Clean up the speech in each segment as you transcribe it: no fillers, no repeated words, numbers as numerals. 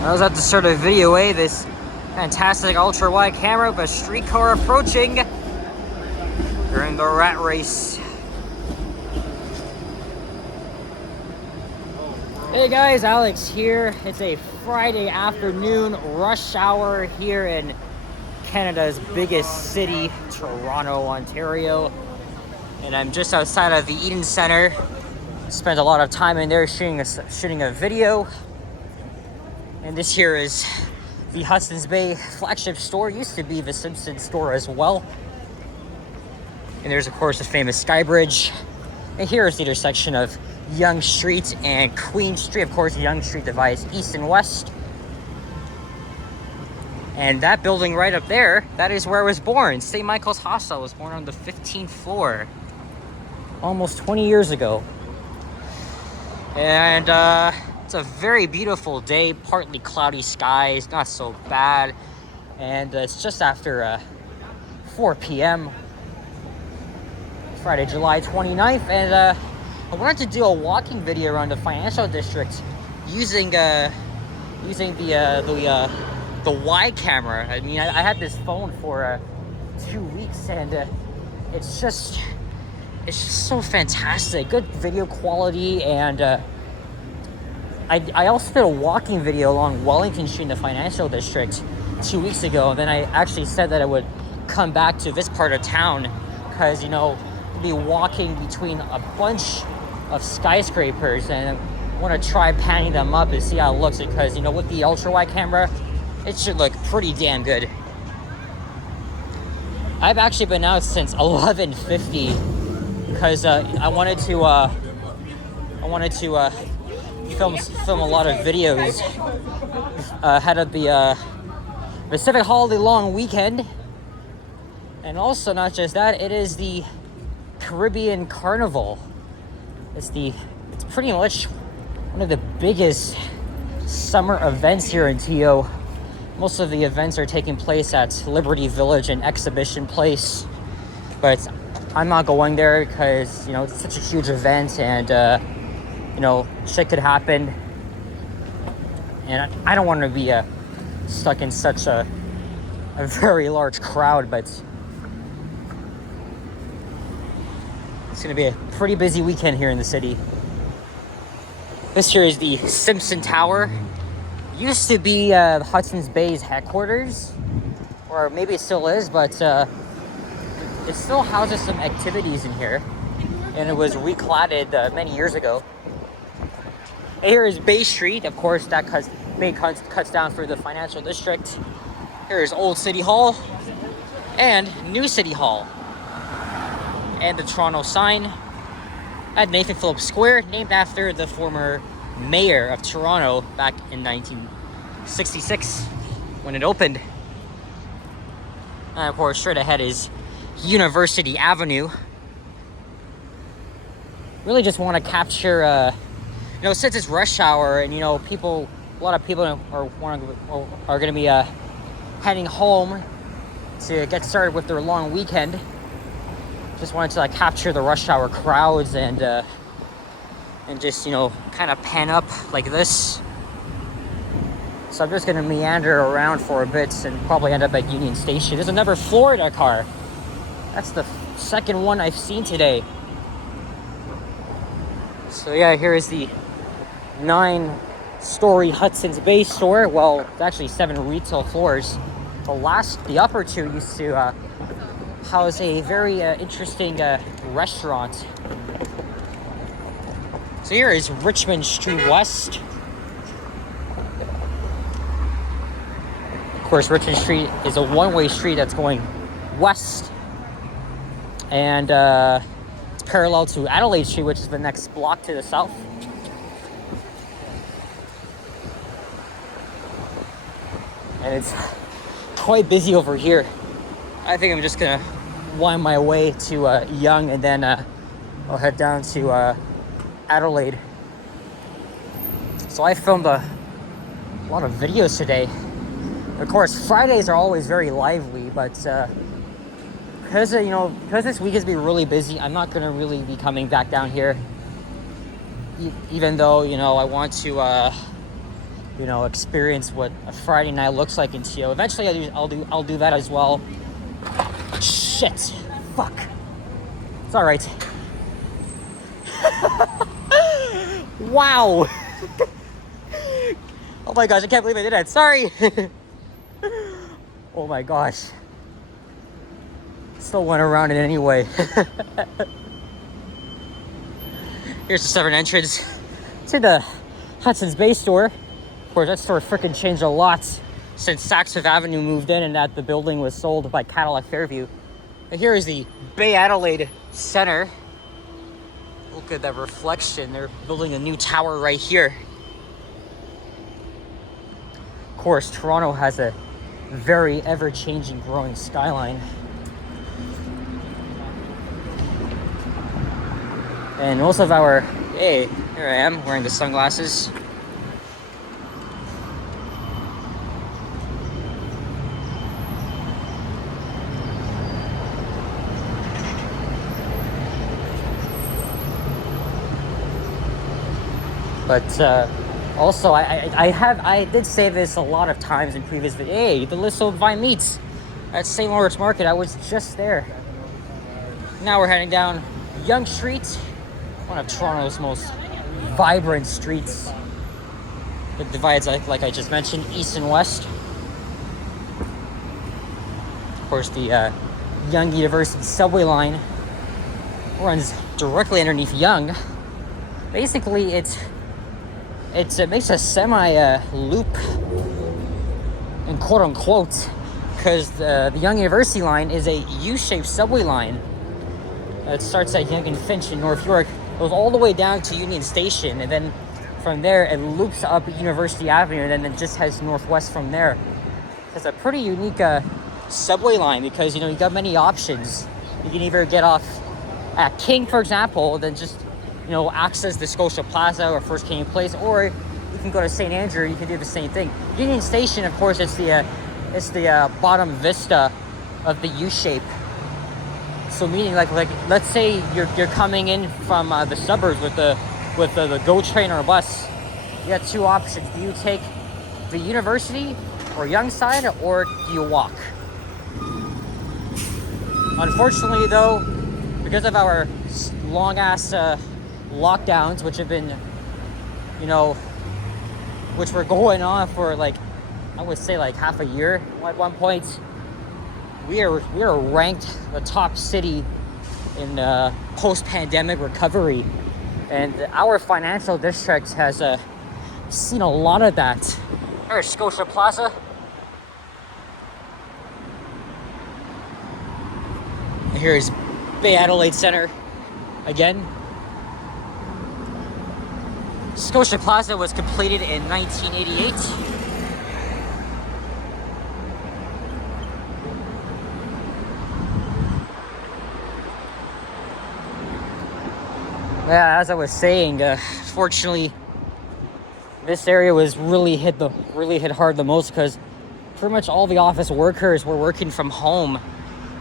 I was about to start a video away. This fantastic ultra wide camera of a streetcar approaching during the rat race. Hey guys, Alex here. It's a Friday afternoon rush hour here in Canada's biggest city, Toronto, Ontario. And I'm just outside of the Eden Centre. Spent a lot of time in there shooting a video. And this here is the Hudson's Bay flagship store. Used to be the Simpsons store as well. And there's of course the famous Sky Bridge. And here is the intersection of Yonge Street and Queen Street. Of course, Yonge Street divides east and west. And that building right up there, that is where I was born. St. Michael's Hospital. I was born on the 15th floor. Almost 20 years ago. And it's a very beautiful day, partly cloudy skies, not so bad. And it's just after 4 p.m. Friday, July 29th. And I wanted to do a walking video around the financial district using the wide camera. I mean, I had this phone for 2 weeks, and it's just so fantastic. Good video quality, and I also did a walking video along Wellington Street in the financial district 2 weeks ago. And then I actually said that I would come back to this part of town because, you know, we'll be walking between a bunch of skyscrapers, and I want to try panning them up and see how it looks, because, you know, with the ultra wide camera, it should look pretty damn good. I've actually been out since 11:50 because I wanted to film a lot of videos ahead of the Pacific holiday long weekend. And also, not just that, it is the Caribbean Carnival. It's pretty much one of the biggest summer events here in TO. Most of the events are taking place at Liberty Village and Exhibition Place, but I'm not going there because, you know, it's such a huge event, and you know, shit could happen, and I don't want to be stuck in such a very large crowd. But it's going to be a pretty busy weekend here in the city. This here is the Simpson Tower. Used to be Hudson's Bay's headquarters, or maybe it still is, but it still houses some activities in here, and it was recladded many years ago. Here is Bay Street. Of course, that cuts down through the financial district. Here is Old City Hall and New City Hall, and the Toronto sign at Nathan Phillips Square, named after the former mayor of Toronto back in 1966 when it opened. And of course, straight ahead is University Avenue. Really just want to capture, you know, since it's rush hour, and, you know, a lot of people are going to be heading home to get started with their long weekend. Just wanted to capture the rush hour crowds and just, you know, kind of pan up like this. So I'm just going to meander around for a bit and probably end up at Union Station. There's another Florida car. That's the second one I've seen today. So yeah, here is the 9-story Hudson's Bay store. Well, it's actually 7 retail floors. The upper 2 used to house a very interesting restaurant. So here is Richmond Street West. Of course, Richmond Street is a one-way street that's going west, and it's parallel to Adelaide Street, which is the next block to the south. And it's quite busy over here. I think I'm just gonna wind my way to Yonge, and then I'll head down to Adelaide. So I filmed a lot of videos today. Of course, Fridays are always very lively, but because this week has been really busy, I'm not gonna really be coming back down here. Even though, you know, I want to you know, experience what a Friday night looks like in TO. Eventually, I'll do that as well. Shit, fuck. It's all right. Wow. Oh my gosh, I can't believe I did that. Sorry. Oh my gosh. Still went around it anyway. Here's the southern entrance to the Hudson's Bay store. Of course, that store freaking changed a lot since Saks Fifth Avenue moved in and that the building was sold by Cadillac Fairview. And here is the Bay Adelaide Center. Look at that reflection. They're building a new tower right here. Of course, Toronto has a very ever-changing growing skyline. And most of our, hey, here I am wearing the sunglasses. But also, I did say this a lot of times in previous videos. Hey, the Lisseau Vine Meats at St. Lawrence Market. I was just there. Now we're heading down Yonge Street, one of Toronto's most vibrant streets. It divides, like I just mentioned, east and west. Of course, the Yonge University subway line runs directly underneath Yonge. Basically, it makes a semi-loop, in quote-unquote, because the Yonge University line is a U-shaped subway line. It starts at Yonge and Finch in North York, goes all the way down to Union Station, and then from there it loops up University Avenue, and then it just heads northwest from there. It's a pretty unique subway line because, you know, you got many options. You can either get off at King, for example, then just, you know, access the Scotia Plaza or First Canadian Place, or you can go to St. Andrew. You can do the same thing. Union Station, of course, it's the bottom vista of the U-shape. So meaning, like let's say you're coming in from the suburbs with the GO train or bus. You got two options. Do you take the University or Yonge side, or do you walk? Unfortunately, though, because of our long ass lockdowns, which have been, you know, which were going on for like, I would say like half a year at one point. We are ranked the top city in post-pandemic recovery, and our financial district has seen a lot of that. There's Scotia Plaza. And here's Bay Adelaide Center again. Scotia Plaza was completed in 1988. Yeah, as I was saying, fortunately, this area was really hit hard the most because pretty much all the office workers were working from home.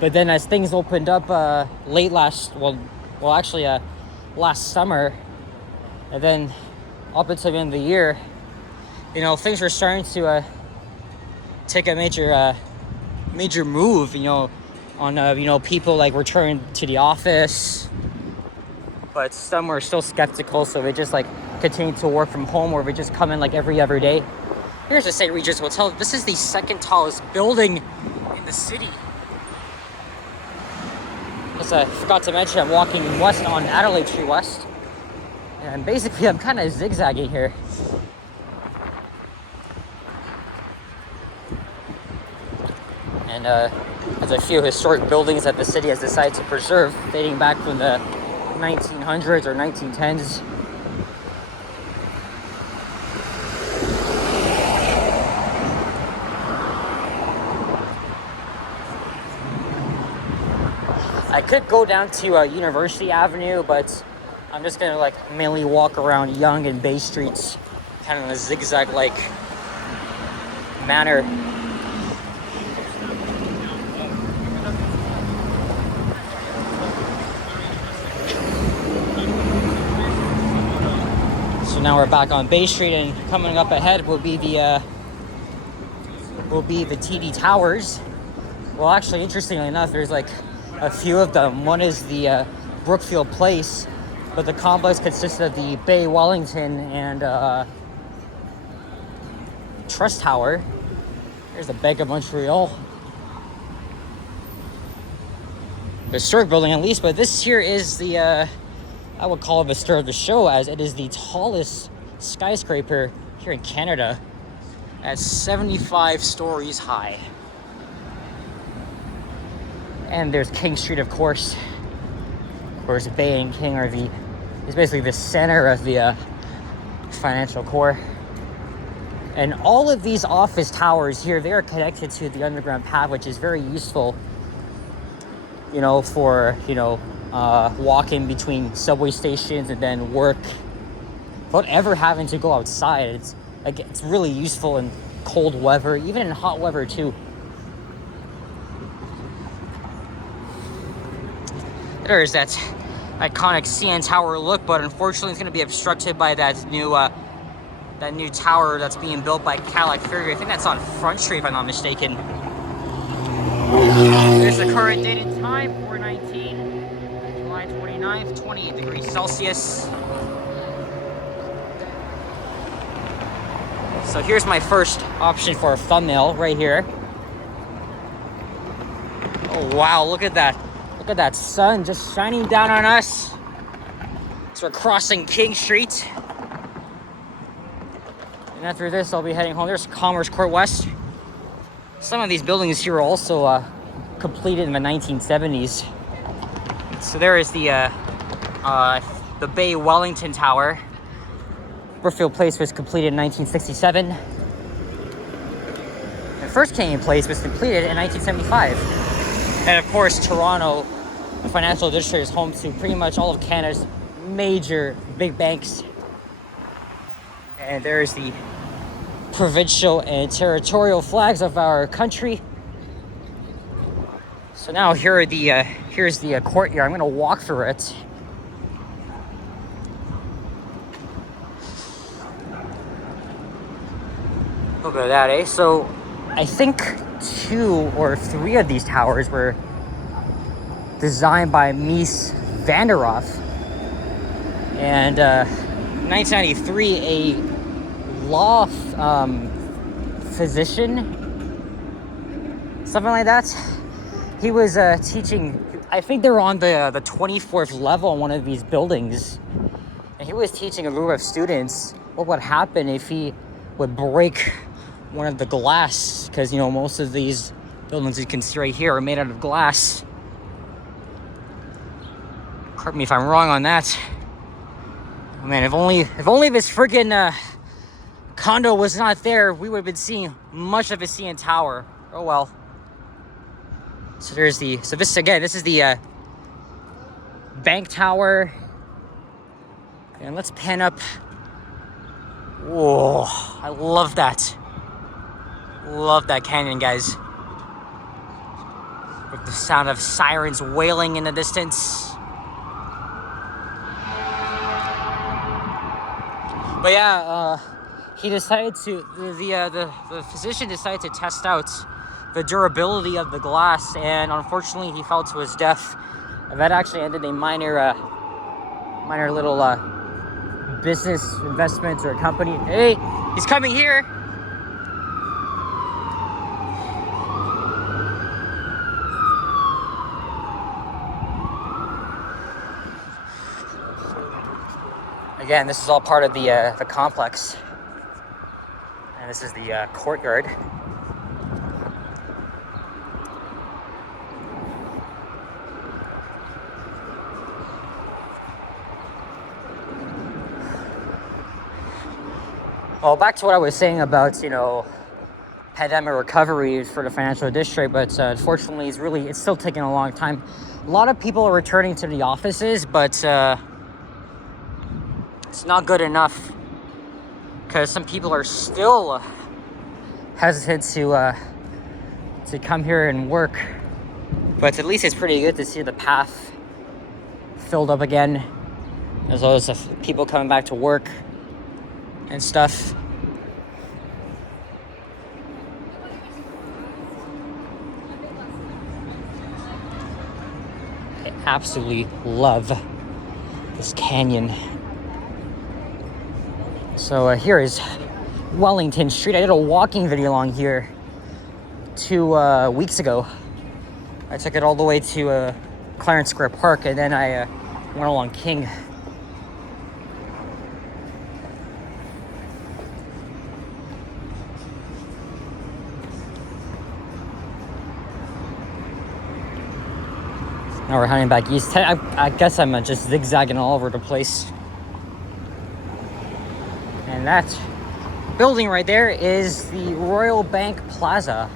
But then as things opened up last summer, and then up until the end of the year, you know, things were starting to take a major move, you know, on you know, people like returning to the office. But some were still skeptical, so they just like continued to work from home, or they just come in like every other day. Here's the St. Regis Hotel. This is the second tallest building in the city. As I forgot to mention, I'm walking west on Adelaide Street West, and basically I'm kind of zigzagging here. And there's a few historic buildings that the city has decided to preserve, dating back from the 1900s or 1910s. I could go down to University Avenue, but I'm just gonna like mainly walk around Yonge and Bay Streets, kind of in a zigzag-like manner. So So now we're back on Bay Street, and coming up ahead will be the TD Towers. Well, actually, interestingly enough, there's like a few of them. One is the Brookfield Place, but the complex consists of the Bay Wellington and Trust Tower. There's the Bank of Montreal. Historic building at least, but this here is the I would call it the star of the show, as it is the tallest skyscraper here in Canada at 75 stories high. And there's King Street, of course. Of course, Bay and King is basically the center of the financial core. And all of these office towers here, they are connected to the underground path, which is very useful, you know, for, you know, walking between subway stations and then work without ever having to go outside. It's really useful in cold weather, even in hot weather too. There's that iconic CN Tower look, but unfortunately it's going to be obstructed by that new tower that's being built by Cadillac Fairview. I think that's on Front Street, if I'm not mistaken. There's the current date and time, 4/19, July 29th, 28 degrees Celsius. So here's my first option for a thumbnail right here. Oh wow, look at that. Look at that sun just shining down on us. So we're crossing King Street. And after this, I'll be heading home. There's Commerce Court West. Some of these buildings here were also completed in the 1970s. So there is the Bay Wellington Tower. Brookfield Place was completed in 1967. The first Canadian Place was completed in 1975. And of course, Toronto, the financial district, is home to pretty much all of Canada's major big banks. And there's the provincial and territorial flags of our country. So now here's the courtyard. I'm going to walk through it. Look at that, eh? So I think 2 or 3 of these towers were designed by Mies van der Rohe. And 1993, a law physician, something like that, he was teaching, I think they were on the 24th level on one of these buildings, and he was teaching a group of students what would happen if he would break one of the glass, because, you know, most of these buildings you can see right here are made out of glass. Correct me if I'm wrong on that. Oh, man, if only this freaking condo was not there, we would have been seeing much of a CN Tower. Oh well. So this is the bank tower. And let's pan up. Whoa, I love that. Love that canyon, guys. With the sound of sirens wailing in the distance. But yeah, he decided to, the physician decided to test out the durability of the glass, and unfortunately he fell to his death. And that actually ended a minor little business investment or company. Hey, he's coming here. Again, this is all part of the complex, and this is the courtyard. Well, back to what I was saying about, you know, pandemic recovery for the financial district, but unfortunately, it's still taking a long time. A lot of people are returning to the offices, but it's not good enough, because some people are still hesitant to come here and work. But at least it's pretty good to see the path filled up again, as well as people coming back to work. and stuff. I absolutely love this canyon. So here is Wellington Street. I did a walking video along here 2 weeks ago. I took it all the way to Clarence Square Park, and then I went along King. Now we're heading back east. I guess I'm just zigzagging all over the place. And that building right there is the Royal Bank Plaza.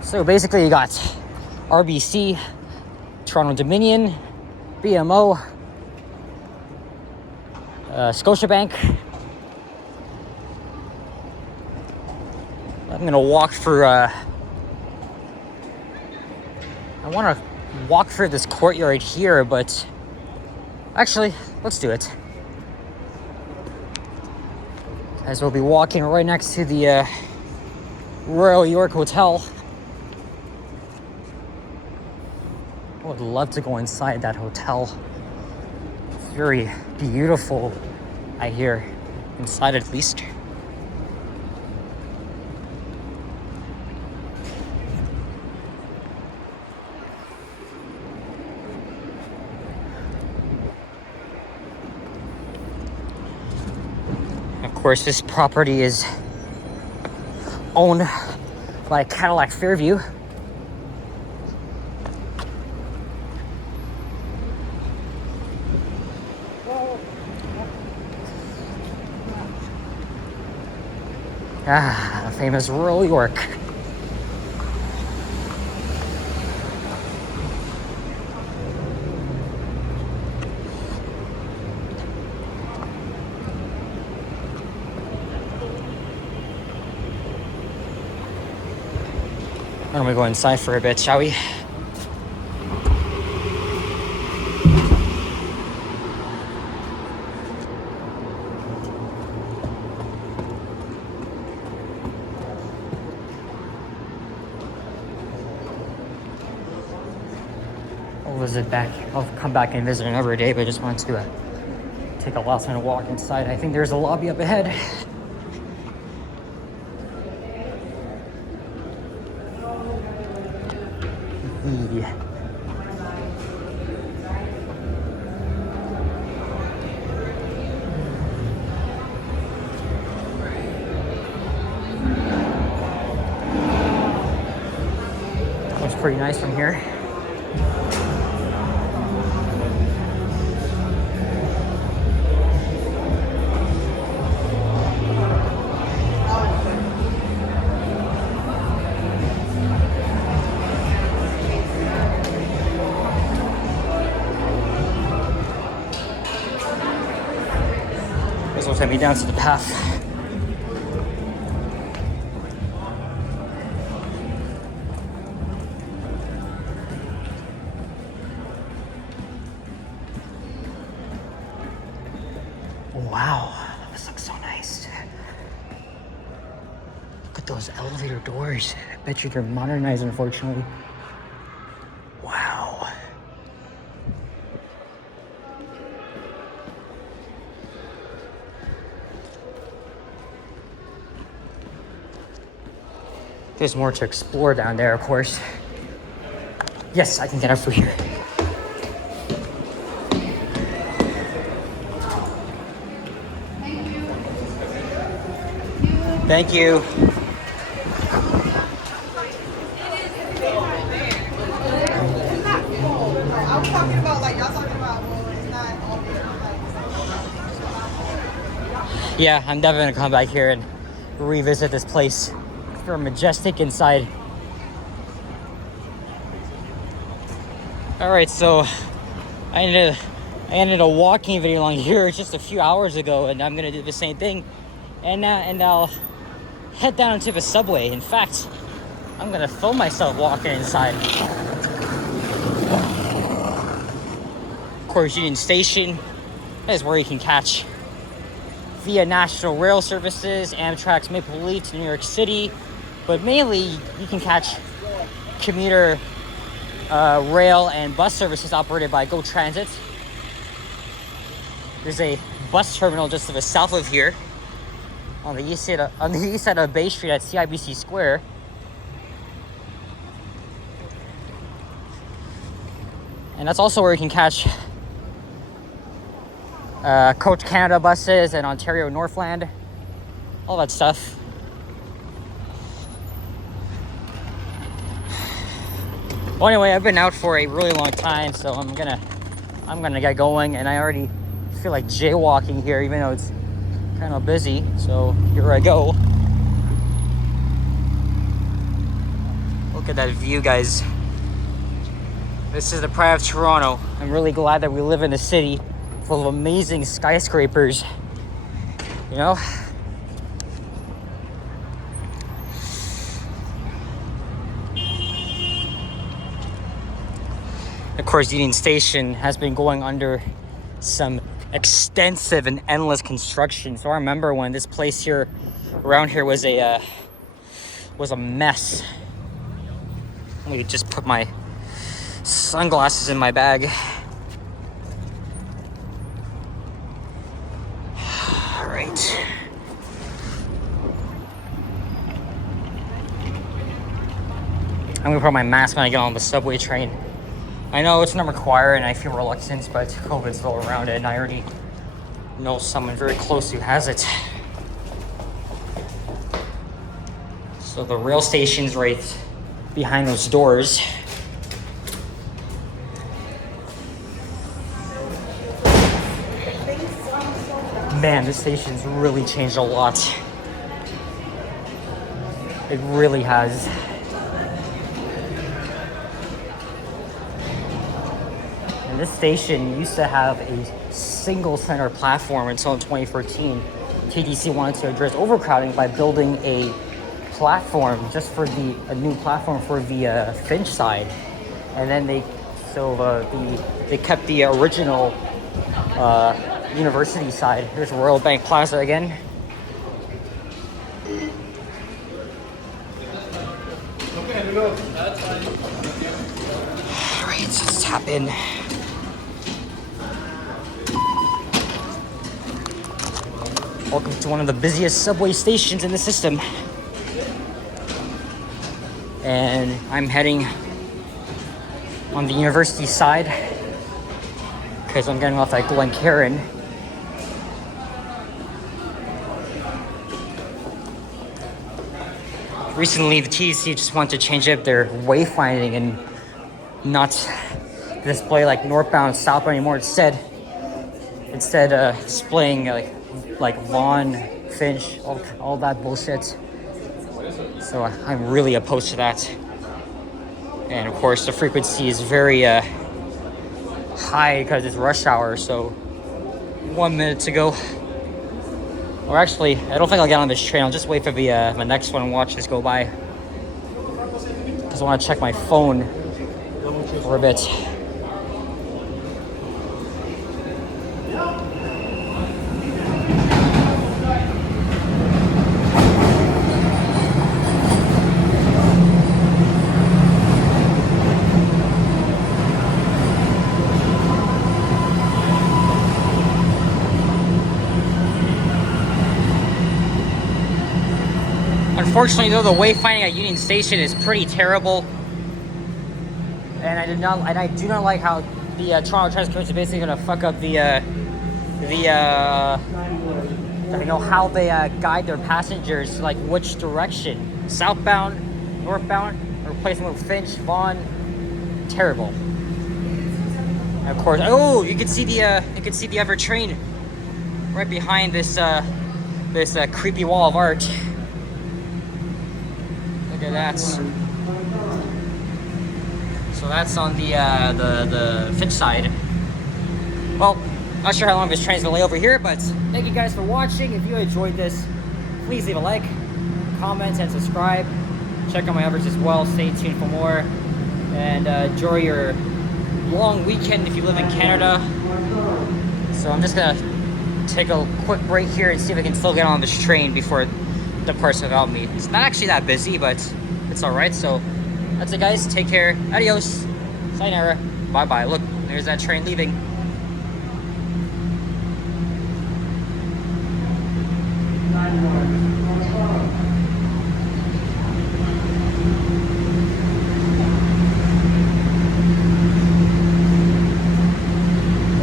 So basically you got RBC, Toronto Dominion, BMO, Scotiabank. I'm gonna walk through I want to walk through this courtyard here, but actually, let's do it. As we'll be walking right next to the Royal York Hotel. I would love to go inside that hotel. It's very beautiful, I hear, inside at least. Of course, this property is owned by Cadillac Fairview. The famous Royal York. Why don't we go inside for a bit, shall we? I'll visit back. I'll come back and visit another day, but I just wanted to take a last minute walk inside. I think there's a lobby up ahead. Yeah. Looks pretty nice from here. This will take me down to the path. Wow, this looks so nice. Look at those elevator doors. I bet you they're modernized, unfortunately. Wow. There's more to explore down there, of course. Yes, I can get up through here. Thank you. Yeah, I'm definitely gonna come back here and revisit this place. It's very majestic inside. All right, so I ended a walking video along here just a few hours ago, and I'm gonna do the same thing, and I'll head down to the subway. In fact, I'm gonna film myself walking inside. Of course, Union Station, That is where you can catch via National Rail Services, Amtrak's Maple Leaf to New York City, but mainly you can catch commuter rail and bus services operated by Go Transit. There's a bus terminal just to the south of here, on the east side of Bay Street at CIBC Square. And that's also where you can catch Coach Canada buses and Ontario Northland, all that stuff. Well, anyway, I've been out for a really long time, so I'm gonna get going, and I already feel like jaywalking here, even though it's kind of busy. So here I go. Look at that view, guys. This is the Pride of Toronto. I'm really glad that we live in a city full of amazing skyscrapers, you know? Of course, Union Station has been going under some extensive and endless construction. So I remember when this place here, around here, was a mess. Let me just put my sunglasses in my bag. All right. I'm gonna put my mask when I get on the subway train. I know it's not required and I feel reluctant, but COVID's still around it, and I already know someone very close who has it. So the rail station's right behind those doors. Man, this station's really changed a lot. It really has. And this station used to have a single center platform until in 2013. TTC wanted to address overcrowding by building a platform just for a new platform for the Finch side. And then they kept the original University side. Here's Royal Bank Plaza again. Alright, let's tap in. Welcome to one of the busiest subway stations in the system. And I'm heading on the University side because I'm getting off at Glencairn. Recently, the TTC just wanted to change up their wayfinding and not display like northbound, southbound anymore. Instead displaying like Vaughan, Finch, all that bullshit. So I'm really opposed to that. And of course, the frequency is very high because it's rush hour. So 1 minute to go. Or actually, I don't think I'll get on this train. I'll just wait for the next one and watch this go by. Because I want to check my phone for a bit. Unfortunately, though, the wayfinding at Union Station is pretty terrible, and I do not like how the Toronto Transit Commission is basically going to fuck up how they guide their passengers, like which direction, southbound, northbound, or replacing with Finch, Vaughan. Terrible. And of course, oh, you can see the other train right behind this creepy wall of art. Look at that. So that's on the Finch side. Well, not sure how long this train's gonna lay over here, but thank you guys for watching. If you enjoyed this, please leave a like, comment, and subscribe. Check out my others as well. Stay tuned for more, and enjoy your long weekend if you live in Canada. So So I'm just gonna take a quick break here and see if I can still get on this train before it departs without me. It's not actually that busy, but it's all right. So that's it, guys. Take care. Adios. Sayonara. Bye-bye. Look, there's that train leaving.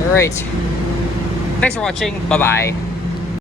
All right. Thanks for watching. Bye-bye.